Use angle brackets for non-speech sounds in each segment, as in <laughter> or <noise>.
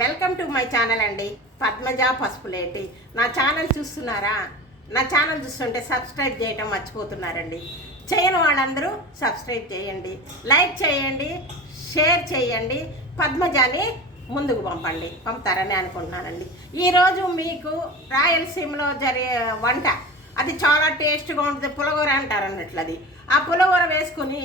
Welcome to my channel అండి. పద్మజ పసుపులేటి. నా channel చూస్తున్నారా? నా ఛానల్ చూస్తుంటే సబ్స్క్రైబ్ చేయటం మర్చిపోతున్నారండి. చేయని వాళ్ళందరూ సబ్స్క్రైబ్ చేయండి. లైక్ చేయండి షేర్ చేయండి. పద్మజాని ముందుకు పంపండి. పంపుతారని అనుకుంటున్నానండి. ఈరోజు మీకు రాయలసీమలో జరిగే వంట అది చాలా టేస్ట్గా ఉంటుంది. పులగూర అంటారు అన్నట్లు అది ఆ పులగూర వేసుకుని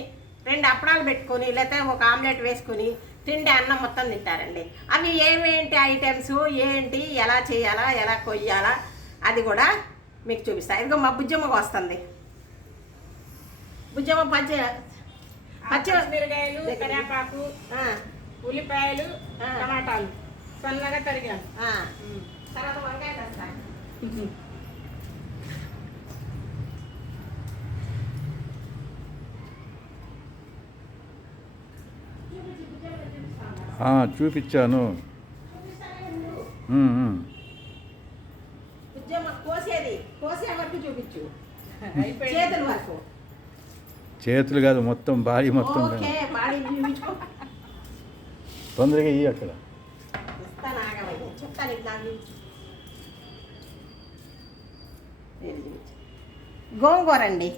రెండు అప్పడాలు పెట్టుకొని లేకపోతే ఒక ఆమ్లెట్ వేసుకుని తిండి అన్నం మొత్తం తింటారండి. అవి ఏమేంటి ఐటమ్స్? ఏంటి? ఎలా చేయాలా? ఎలా కొయ్యాలా? అది కూడా మీకు చూపిస్తా. ఇదిగో మా బుజ్జమ్మకు వస్తుంది బుజ్జమ్మ పచ్చి పచ్చి పచ్చిమిరకాయలు కరివేపాకు ఆ, ఉల్లిపాయలు ఆ. టమాటాలు. సన్నగా తరిగాను ఆ. తర్వాత వంకాయ <laughs> తెస్తా. ఆ, చూపించాను ఉమ్, ఉమ్. బుజ్జమ్మ కోసేది కోసే వరకు చూపించు <laughs> అయిపోయింది. చేతుల కాదు మొత్తం బాడీ మొత్తం తొందరగా ఇయ్యి అక్కడ. గోంగూర అండి.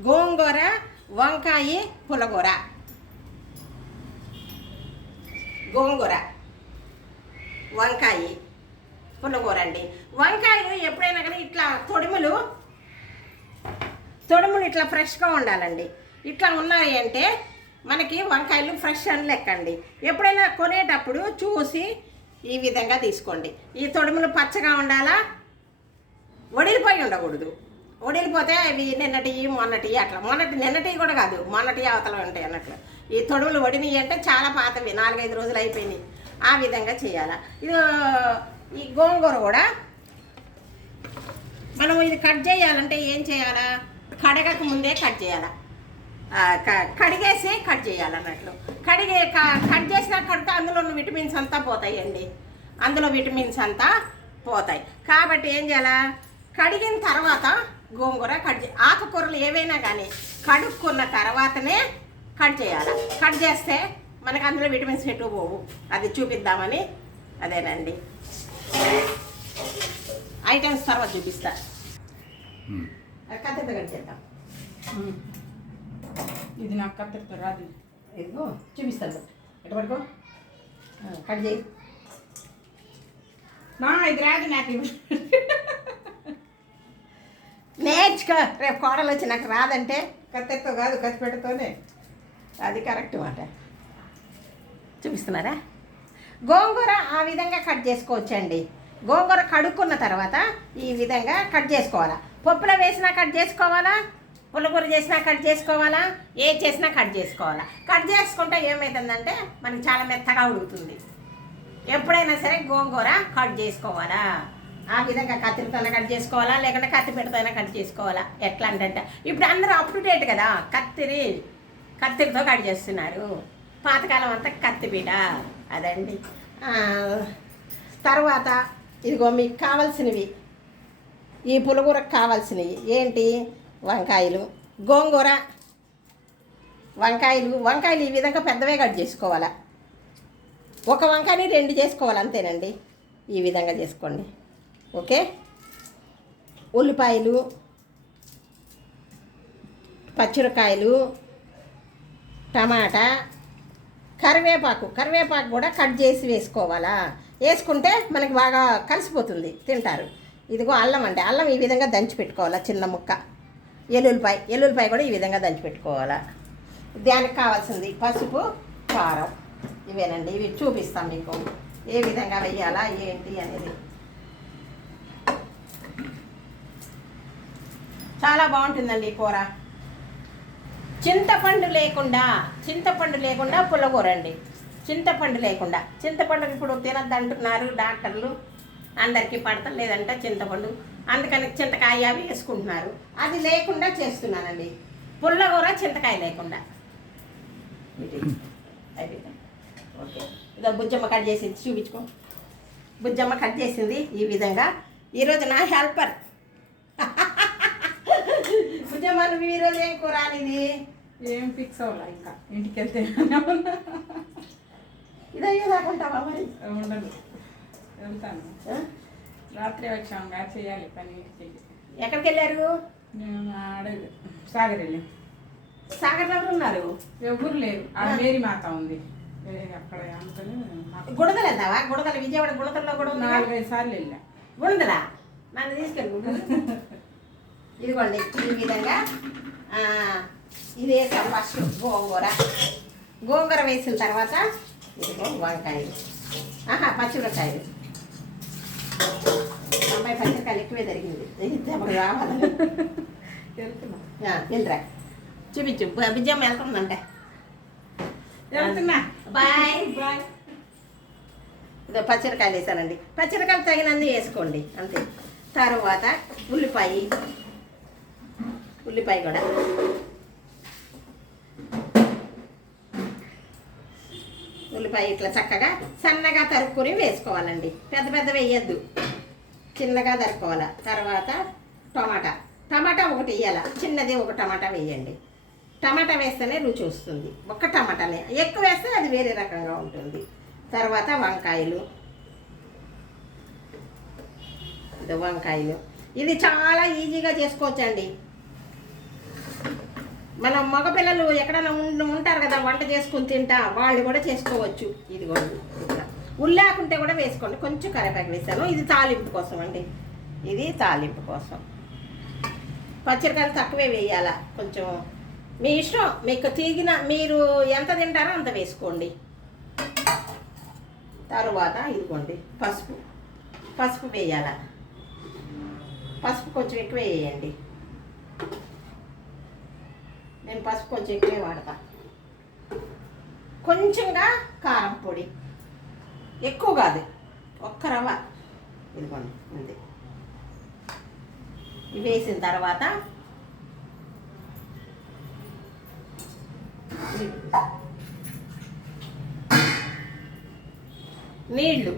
గోంగూర వంకాయ పులగూర. గోంగూర వంకాయ పులగూర అండి. వంకాయలు ఎప్పుడైనా కానీ ఇట్లా తొడుములు తొడుములు ఇట్లా ఫ్రెష్గా ఉండాలండి. ఇట్లా ఉన్నాయి అంటే మనకి వంకాయలు ఫ్రెష్ అని లెక్కండి. ఎప్పుడైనా కొనేటప్పుడు చూసి ఈ విధంగా తీసుకోండి. ఈ తొడుములు పచ్చగా ఉండాలా? వడిలిపోయి ఉండకూడదు. వడిలిపోతే అవి నిన్నటి మొన్నటి అట్లా. మొన్నటి నిన్నటి కూడా కాదు. మొన్నటి అవతల ఉంటాయి అన్నట్లు. ఈ తొడవలు వడినవి అంటే చాలా పాతవి నాలుగైదు రోజులు అయిపోయినాయి. ఆ విధంగా చేయాలి. ఇది ఈ గోంగూర కూడా మనం ఇది కట్ చేయాలంటే ఏం చేయాలా? కడగక ముందే కట్ చేయాలా. క- కడిగేసి కట్ చేయాలన్నట్లు. కడిగే క- కట్ చేసినా కడితే అందులో ఉన్న విటమిన్స్ అంతా పోతాయండి. అందులో విటమిన్స్ అంతా పోతాయి. కాబట్టి ఏం చేయాలా? కడిగిన తర్వాత గోంగూర కట్ చే ఆకుకూరలు ఏవైనా కానీ కడుక్కున్న తర్వాతనే కట్ చేయాలి? కట్ చేస్తే మనకు అందులో విటమిన్స్ ఎటు పోవు. అది చూపిద్దామని అదేనండి. ఐటమ్స్ తర్వాత చూపిస్తా. కథ కట్ చేద్దాం. ఇది నాకు కత్తిరితో రాదు. ఇదిగో చూపిస్తాను ఎటు పడుకో? ఆ, కట్ చేయి. నా ఇది రాదు నాకు. నేర్చుకో. రేపు కోడలు వచ్చి నాకు రాదంటే కత్తెతో కాదు కత్తిపెట్టతోనే అది కరెక్ట్ మాట. చూపిస్తున్నారా? గోంగూర ఆ విధంగా కట్ చేసుకోవచ్చండి. గోంగూర కడుక్కున్న తర్వాత ఈ విధంగా కట్ చేసుకోవాలా? పప్పులో వేసినా కట్ చేసుకోవాలా? పులకూర చేసినా కట్ చేసుకోవాలా? ఏ చేసినా కట్ చేసుకోవాలా? కట్ చేసుకుంటే ఏమవుతుందంటే మనకి చాలా మెత్తగా ఉడుకుతుంది. ఎప్పుడైనా సరే గోంగూర కట్ చేసుకోవాలా? ఆ విధంగా కత్తిరితోనే కట్ చేసుకోవాలా? లేకుంటే కత్తి కట్ చేసుకోవాలా? ఎట్లా అంటే ఇప్పుడు అందరూ అప్ టు డేట్ కదా? కత్తిరి. కత్తిలతో కట్ చేస్తున్నారు. పాతకాలం అంతా కత్తిపీట అదండి. తర్వాత ఇదిగో మీకు కావాల్సినవి. ఈ పులగూరకు కావాల్సినవి. ఏంటి? వంకాయలు గోంగూర. వంకాయలు వంకాయలు ఈ విధంగా పెద్దవే కట్ చేసుకోవాలా? ఒక వంకాయని రెండు చేసుకోవాలి అంతేనండి. ఈ విధంగా చేసుకోండి. ఓకే? ఉల్లిపాయలు పచ్చిమిరకాయలు టమాటా కరివేపాకు. కరివేపాకు కూడా కట్ చేసి వేసుకోవాలా? వేసుకుంటే మనకి బాగా కలిసిపోతుంది. తింటారు. ఇదిగో అల్లం అండి. అల్లం ఈ విధంగా దంచి పెట్టుకోవాలా? చిన్న ముక్క. ఎల్లుల్లిపాయ. ఎల్లుల్లిపాయ కూడా ఈ విధంగా దంచి పెట్టుకోవాలా? దానికి కావాల్సింది పసుపు కారం. ఇవేనండి. ఇవి చూపిస్తాం మీకు. ఏ విధంగా వెయ్యాలా ఏంటి అనేది. చాలా బాగుంటుందండి ఈ కూర. చింతపండు లేకుండా చింతపండు లేకుండా పులగూరండి. అండి చింతపండు లేకుండా. చింతపండు ఇప్పుడు తినద్దు అంటున్నారు డాక్టర్లు. అందరికీ పడతాం లేదంటే చింతపండు. అందుకని చింతకాయ అవి వేసుకుంటున్నారు. అది లేకుండా చేస్తున్నానండి. పుల్లగూర చింతకాయ లేకుండా. ఓకే. ఇదో బుజ్జమ్మ కట్ చేసింది చూపించుకో. బుజ్జమ్మ కట్ చేసింది ఈ విధంగా. ఈరోజు నా హెల్పర్. బుజ్జమ్మ నువ్వు ఈరోజు ఏం కూర ఇది ఏం ఫిక్స్ అవ్వాలా ఇంకా. ఇంటికి వెళ్తే ఇదయ్యేదాకా ఉంటావా మరి? ఉండదు. వెళ్తాను? రాత్రి వచ్చాము చేయాలి పని చెయ్యి ఎక్కడికి వెళ్ళారు మేము సాగర్ వెళ్ళాం. సాగర్లో ఎవరు ఉన్నారు? ఎవరు లేరు. ఆ మేరీ మాత ఉంది. అక్కడ అనుకుని గుడదలు వెళ్దావా గుడదల విజయవాడ గుడదల్లో కూడా నాలుగైదు సార్లు వెళ్ళా. గుడదలా? నన్ను తీసుకెళ్ళి గుడదలు. <laughs> ఇదిగోండి ఈ విధంగా ఇది వేసాం ఫస్ట్ గోంగూర. గోంగూర వేసిన తర్వాత ఇదిగో వంకాయలు ఆహా పచ్చిమిరకాయలు అమ్మాయి పచ్చిమిరకాయలు ఎక్కువే జరిగింది వెళ్తున్నా. ఆ, వెళ్ళరా చూపించు బ- విజయం వెళ్తుందంటే. వెళ్తున్నా. బాయ్. బాయ్. ఇదో పచ్చిమిరకాయలు వేసానండి. పచ్చిమిరకాయలు తగినంది వేసుకోండి అంతే. తర్వాత ఉల్లిపాయ ఉల్లిపాయ కూడా ఉల్లిపాయ ఇట్లా చక్కగా సన్నగా తరుక్కుని వేసుకోవాలండి. పెద్ద పెద్ద వేయద్దు. చిన్నగా తరుక్కోవాలి. తర్వాత టమాటా. టమాటా ఒకటి వేయాల చిన్నది ఒక టమాటా వేయండి. టమాటా వేస్తేనే రుచి వస్తుంది. ఒక్క టమాటానే. ఎక్కువ వేస్తే అది వేరే రకంగా ఉంటుంది. తర్వాత వంకాయలు. ఇది వంకాయలు. ఇది చాలా ఈజీగా చేసుకోవచ్చండి. మన మగపిల్లలు ఎక్కడైనా ఉం- ఉంటారు కదా వంట చేసుకుని తింటా వాళ్ళు కూడా చేసుకోవచ్చు. ఇది కూడా ఉల్లాకుంటే కూడా వేసుకోండి. కొంచెం కరివేపాకు వేసాను. ఇది తాలింపు కోసం అండి. ఇది తాలింపు కోసం. పచ్చిరకాయలు తక్కువే వేయాలా? కొంచెం మీ ఇష్టం. మీకు తిరిగిన మీరు ఎంత తింటారో అంత వేసుకోండి. తరువాత ఇదిగోండి పసుపు. పసుపు వేయాల? పసుపు కొంచెం ఎక్కువ వేయండి. నేను పసుపు కొంచెం ఎక్కువే వాడతా. కొంచెంగా కారం పొడి. ఎక్కువ కాదు. ఒక్క రవ్వ. ఇదిగోండి ఉంది ఇవి వేసిన తర్వాత నీళ్ళు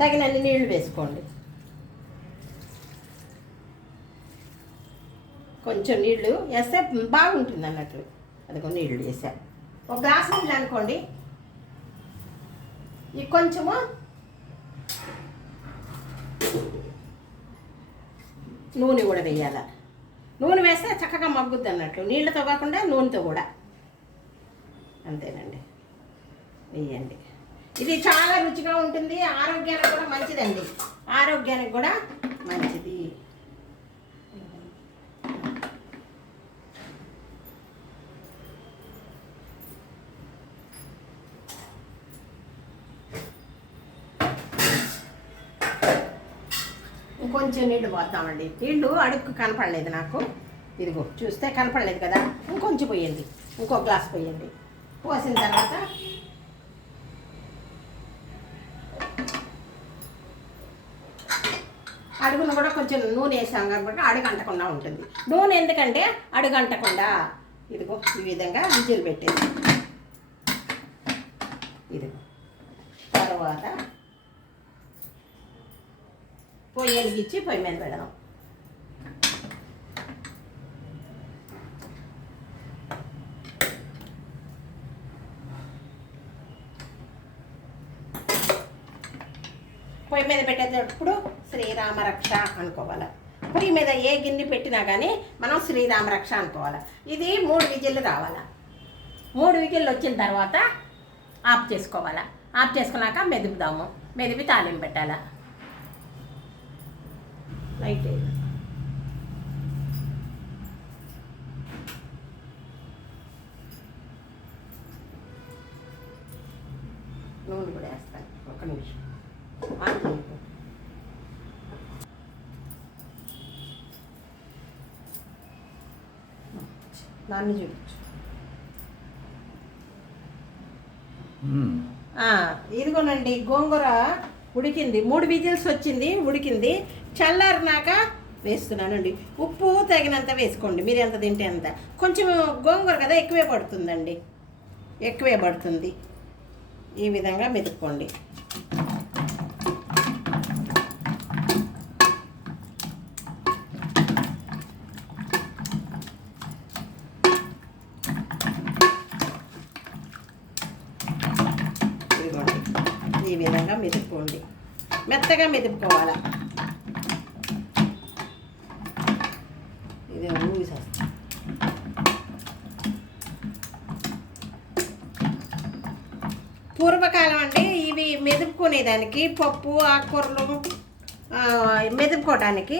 తగినన్ని నీళ్ళు వేసుకోండి. కొంచెం నీళ్ళు వేస్తే బాగుంటుంది అన్నట్లు అదిగో నీళ్ళు వేసా. ఒక గ్లాస్ నీళ్ళు అనుకోండి. ఈ కొంచెము నూనె కూడా వేయాల. నూనె వేస్తే చక్కగా మగ్గుద్ది అన్నట్లు నీళ్ళతో కాకుండా నూనెతో కూడా. అంతేనండి. వేయండి. ఇది చాలా రుచిగా ఉంటుంది. ఆరోగ్యానికి కూడా మంచిదండి. ఆరోగ్యానికి కూడా మంచిది కొంచెం నీళ్ళు పోతామండి నీళ్ళు అడుక్కు కనపడలేదు నాకు. ఇదిగో చూస్తే కనపడలేదు కదా? ఇంకొంచెం పోయండి ఇంకో గ్లాస్ పోయండి పోసిన తర్వాత అడుగును కూడా కొంచెం నూనె వేసాం కాబట్టి అడుగంటకుండా ఉంటుంది. నూనె ఎందుకంటే అడుగంటకుండా. ఇదిగో ఈ విధంగా విజిల్ పెట్టేది ఇదిగో తర్వాత పొయ్యి వెలిగించి పొయ్యి మీద పెడదాం. పొయ్యి మీద పెట్టేటప్పుడు శ్రీరామ రక్ష అనుకోవాలి. పొయ్యి మీద ఏ గిన్నె పెట్టినా కానీ మనం శ్రీరామ రక్ష అనుకోవాలి. ఇది మూడు విజిల్లు రావాలి. మూడు విజిల్లు వచ్చిన తర్వాత ఆఫ్ చేసుకోవాలా. ఆఫ్ చేసుకున్నాక మెదుపుదాము. మెదిపి తాలింపు పెట్టాలా. లైట్ వేయాలి. నూనె కూడా వేస్తాను ఒక్క నిమిషం. నన్ను చూపించు ఇదిగోనండి గోంగూర ఉడికింది. మూడు విజిల్స్ వచ్చింది ఉడికింది. చల్లారినాక వేస్తున్నానండి. ఉప్పు తగినంత వేసుకోండి. మీరు ఎంత తింటే అంత. కొంచెం గోంగూర కదా ఎక్కువే పడుతుందండి. ఎక్కువే పడుతుంది. ఈ విధంగా మెతుక్కోండి ఈ విధంగా మెతుక్కోండి మెత్తగా మెతుక్కోవాలా ఇది ఊసేస్తా పూర్వకాలం అంటే ఇవి చేయడానికి పప్పు ఆకుకూరలు మెదుపుకోవడానికి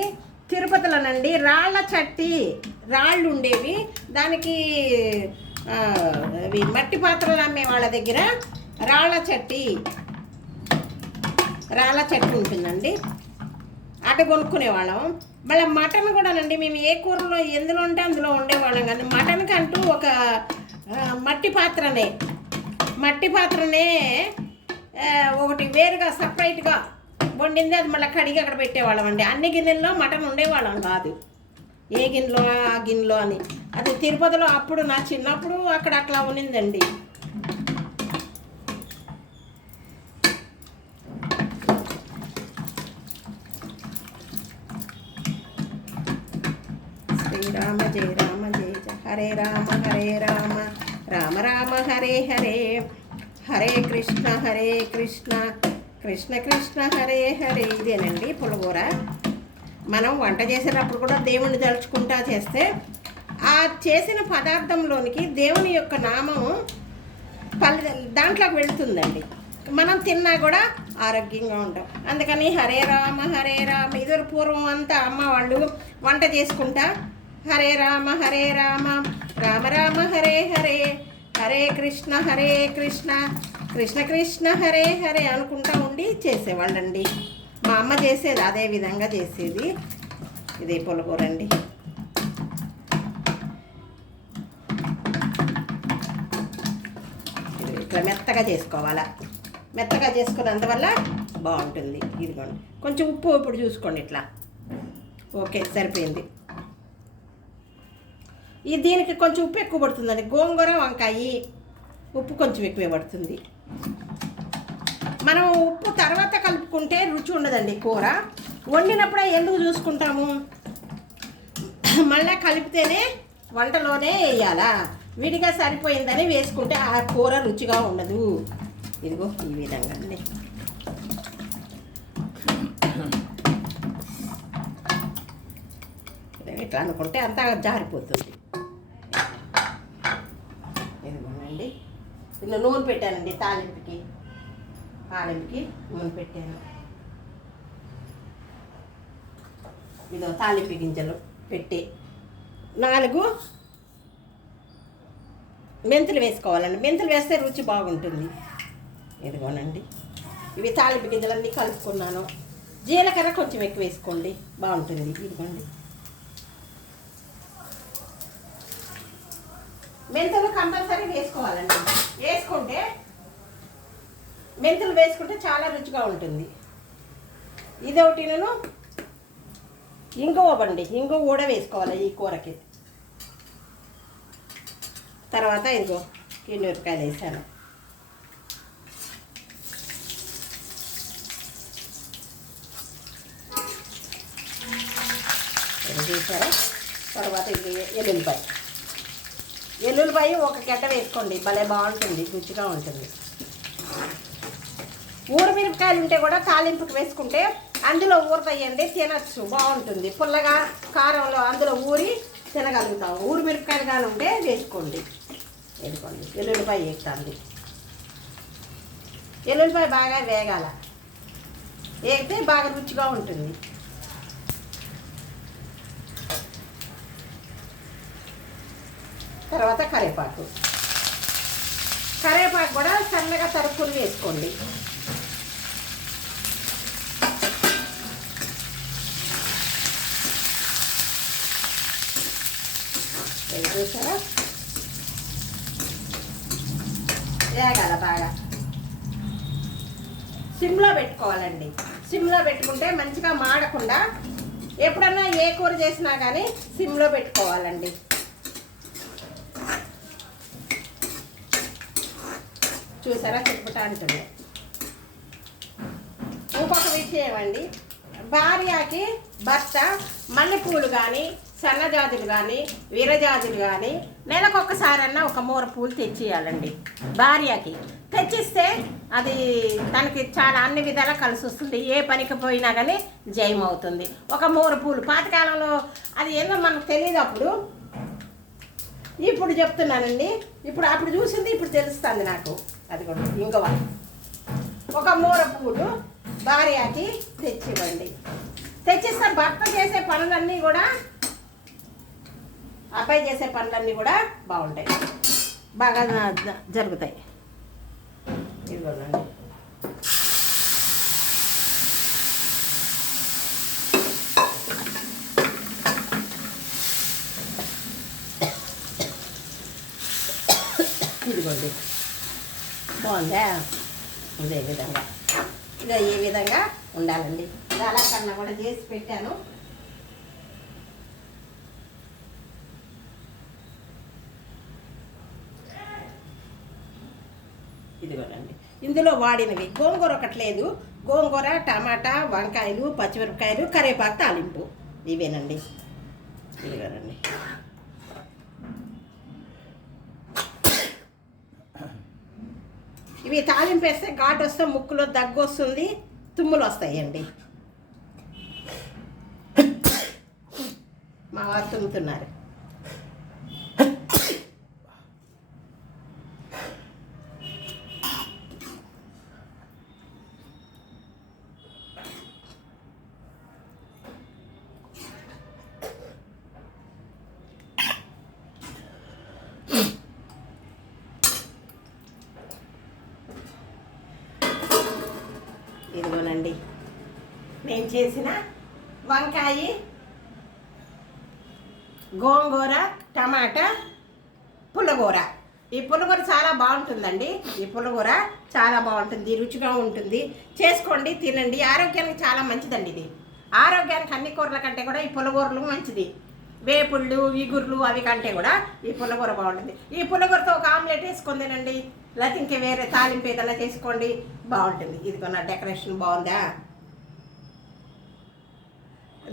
తిరుపతిలోనండి రాళ్ళ చట్టి రాళ్ళు ఉండేవి. దానికి అవి మట్టి పాత్రలు అమ్మే వాళ్ళ దగ్గర రాళ్ళ చట్టి రాళ్ళ చట్టి ఉంటుందండి. అటు కొనుక్కునేవాళ్ళం మళ్ళీ మటన్ కూడానండి మేము ఏ కూరలో ఎందులో ఉంటే అందులో ఉండేవాళ్ళం కానీ మటన్కి అంటూ ఒక మట్టి పాత్రనే మట్టి పాత్రనే ఒకటి వేరుగా సపరేట్గా వండింది అది మళ్ళీ కడిగి అక్కడ పెట్టేవాళ్ళం అండి. అన్ని గిన్నెల్లో మటన్ ఉండేవాళ్ళం కాదు. ఏ గిన్నెలో ఆ గిన్నెలో అని. అది తిరుపతిలో అప్పుడు నా చిన్నప్పుడు అక్కడ అట్లా ఉన్నిందండి. శ్రీరామ జయ రామ జయ హరే రామ హరే రామ. రామ రామ హరే హరే. హరే కృష్ణ హరే కృష్ణ. కృష్ణ కృష్ణ హరే హరే. ఇదేనండి పులగూర. మనం వంట చేసేటప్పుడు కూడా దేవుణ్ణి తలుచుకుంటా చేస్తే ఆ చేసిన పదార్థంలోనికి దేవుని యొక్క నామం పల్లె దాంట్లోకి వెళుతుందండి. మనం తిన్నా కూడా ఆరోగ్యంగా ఉంటాం. అందుకని హరే రామ హరే రామ. ఇదివరకు పూర్వం అంతా అమ్మ వాళ్ళు వంట చేసుకుంటా హరే రామ హరే రామ. రామ రామ హరే హరే. హరే కృష్ణ హరే కృష్ణ. కృష్ణ కృష్ణ హరే హరే అనుకుంటా ఉండి చేసేవాళ్ళండి. మా అమ్మ చేసేది అదే విధంగా చేసేది. ఇదే పులకూరండి ఇట్లా మెత్తగా చేసుకోవాలా? మెత్తగా చేసుకున్నందువల్ల బాగుంటుంది. ఇదిగోండి. కొంచెం ఉప్పు ఇప్పుడు చూసుకోండి ఇట్లా. ఓకే సరిపోయింది. ఈ దీనికి కొంచెం ఉప్పు ఎక్కువ పడుతుందండి. గోంగూర వంకాయ ఉప్పు కొంచెం ఎక్కువే పడుతుంది. మనం ఉప్పు తర్వాత కలుపుకుంటే రుచి ఉండదండి కూర. వండినప్పుడే ఎందుకు చూసుకుంటాము? మళ్ళీ కలిపితేనే వంటలోనే వేయాలా? విడిగా సరిపోయిందని వేసుకుంటే ఆ కూర రుచిగా ఉండదు. ఇదిగో ఈ విధంగా అండి. ఇట్లా అనుకుంటే అంతా జారిపోతుంది ఇదిగోనండి ఇంకా నూనె పెట్టానండి తాలింపుకి. తాలింపుకి నూనె పెట్టాను. ఇదో తాలింపు గింజలు పెట్టి నాలుగు మెంతులు వేసుకోవాలండి. మెంతులు వేస్తే రుచి బాగుంటుంది. ఇదిగోనండి. ఇవి తాలింపు గింజలన్నీ కలుపుకున్నాను. జీలకర్ర కొంచెం ఎక్కువ వేసుకోండి. బాగుంటుంది. ఇదిగోండి. మెంతులు కంపల్సరీ వేసుకోవాలండి. వేసుకుంటే మెంతులు వేసుకుంటే చాలా రుచిగా ఉంటుంది. ఇదొకటి నేను ఇంగువ బండి ఇంగువ కూడా వేసుకోవాలి ఈ కూరకి. తర్వాత ఇదిగో కిన్నెరకాయలు వేసాను. ఇది తర్వాత ఇది ఎల్లుల్లిపాయ ఎల్లుల్లిపాయ ఒక గడ్డ వేసుకోండి. భలే బాగుంటుంది. రుచిగా ఉంటుంది. ఊరమిరపకాయలు ఉంటే కూడా తాలింపుకి వేసుకుంటే అందులో ఊరదయ్యండి తినచ్చు. బాగుంటుంది. పుల్లగా కారంలో అందులో ఊరి తినగలుగుతాం. ఊరిమిరపకాయలు కానీ ఉంటే వేసుకోండి. వేసుకోండి. ఎల్లుల్లిపాయ వేస్తుంది ఎల్లుల్లిపాయ బాగా వేగాల. వేగితే బాగా రుచిగా ఉంటుంది. తర్వాత కరివేపాకు కరివేపాకు కూడా సన్నగా తరుపులు వేసుకోండి. చూసారా వేగాల బాగా. సిమ్లో పెట్టుకోవాలండి. సిమ్లో పెట్టుకుంటే మంచిగా మాడకుండా ఎప్పుడన్నా ఏ కూర చేసినా కానీ సిమ్లో పెట్టుకోవాలండి. చూసారా చిటపట అంటుంది ఇంకొక విషయం అండి భార్యకి భర్త మల్లెపూలు కానీ సన్నజాజులు కానీ వీరజాజులు కానీ నెలకొకసారన్నా ఒక మూర పూలు తెచ్చియాలండి భార్యకి. తెచ్చిస్తే అది తనకి చాలా అన్ని విధాలా కలిసి వస్తుంది. ఏ పనికి పోయినా కానీ జయం అవుతుంది ఒక మూర పూలు. పాతకాలంలో అది ఏందో మనకు తెలియదు అప్పుడు. ఇప్పుడు చెప్తున్నానండి. ఇప్పుడు అప్పుడు చూసింది ఇప్పుడు తెలుస్తుంది నాకు. అదిగోండి ఇంకా ఒక మూర పూలు భార్యకి తెచ్చివ్వండి. తెచ్చిస్తే భర్త చేసే పనులన్నీ కూడా అబ్బాయి చేసే పనులన్నీ కూడా బాగుంటాయి. బాగా జరుగుతాయి. ఇదిగోనండి ఇదిగోండి. బాగుందా? ఇదే విధంగా. ఇదే ఈ విధంగా ఉండాలండి. అలా కన్నా కూడా చేసి పెట్టాను. ఇదిగోనండి. ఇందులో వాడినవి. గోంగూర ఒకటి లేదు. గోంగూర టమాటా వంకాయలు పచ్చిమిరపకాయలు కరివేపాకు తాలింపు. ఇవేనండి. ఇదిగోనండి. ఇవి తాలింపు వేస్తే ఘాటు వస్తే ముక్కులో దగ్గు వస్తుంది తుమ్ములు వస్తాయండి. మా వారు తుమ్ముతున్నారు ఇదిగోనండి నేను చేసిన వంకాయ గోంగూర టమాటా పుల్లగూర ఈ పుల్లగూర చాలా బాగుంటుందండి. ఈ పుల్లగూర చాలా బాగుంటుంది రుచిగా ఉంటుంది. చేసుకోండి తినండి. ఆరోగ్యానికి చాలా మంచిదండి ఇది. ఆరోగ్యానికి అన్ని కూరల కంటే కూడా ఈ పుల్లగూరలు మంచిది. వేపుళ్ళు ఇగుర్లు అవి కంటే కూడా ఈ పుల్లగూర బాగుంటుంది. ఈ పుల్లగూరతో ఒక ఆమ్లెట్ వేసుకొని తినండి. లేకపోతే ఇంకా వేరే తాలింపు ఏదైనా చేసుకోండి. బాగుంటుంది. ఇదిగో నా డెకరేషన్ బాగుందా?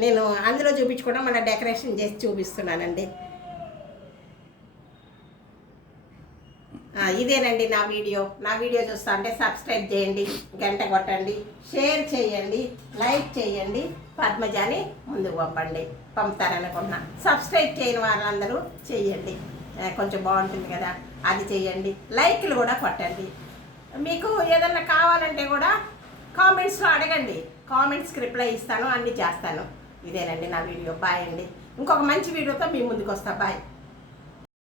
నేను అందులో చూపించుకోవడం మన డెకరేషన్ చేసి చూపిస్తున్నానండి. ఇదేనండి నా వీడియో. నా వీడియో చూస్తా అంటే సబ్స్క్రైబ్ చేయండి గంట కొట్టండి షేర్ చేయండి లైక్ చేయండి పద్మజాని ముందుకు పంపండి. పంపుతారనుకుంటున్నా. సబ్స్క్రైబ్ చేయని వాళ్ళందరూ చేయండి. కొంచెం బాగుంటుంది కదా అది చేయండి. లైక్లు కూడా కొట్టండి. మీకు ఏదన్నా కావాలంటే కూడా కామెంట్స్లో అడగండి. కామెంట్స్కి రిప్లై ఇస్తాను అన్నీ చేస్తాను. ఇదేనండి నా వీడియో. బాయ్ అండి. ఇంకొక మంచి వీడియోతో మీ ముందుకు వస్తా బాయ్